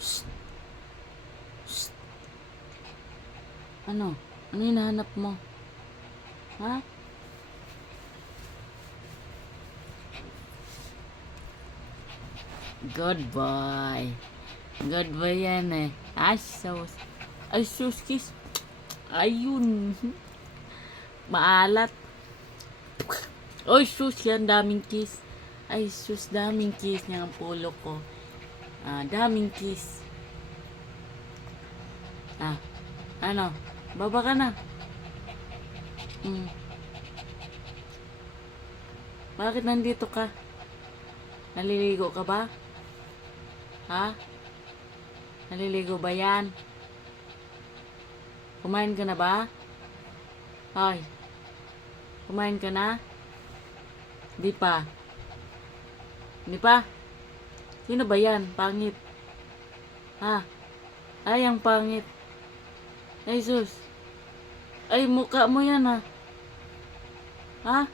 Shh. Shh. Ano? Ano hinahanap mo? Ha? Good boy. Good boy yan eh. Ay, sus. Ay, sus, kiss. Ayun. Maalat. Ay, sus, yan. Daming kiss. Ay, sus, daming kiss niya ang pulo ko. Daming kiss. Ano? Baba ka na. Bakit nandito ka? Naliligo ka ba? Ha? Naliligo ba yan? Kumain ka na ba? Ay. Kumain ka na? Di pa. Di pa? Sino ba yan? Pangit. Ha? Ay, ang pangit. Ay, sus. Ay, mukha mo yan ha. Ha?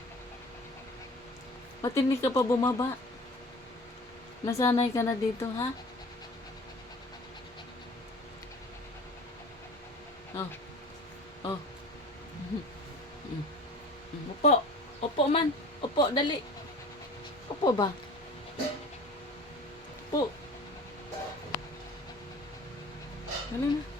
Ba't hindi ka pa bumaba? Nasanay ka na dito, ha? Oh. Oh. Upo. Upo man. Upo, dali. Upo ba? Upo. Dali na.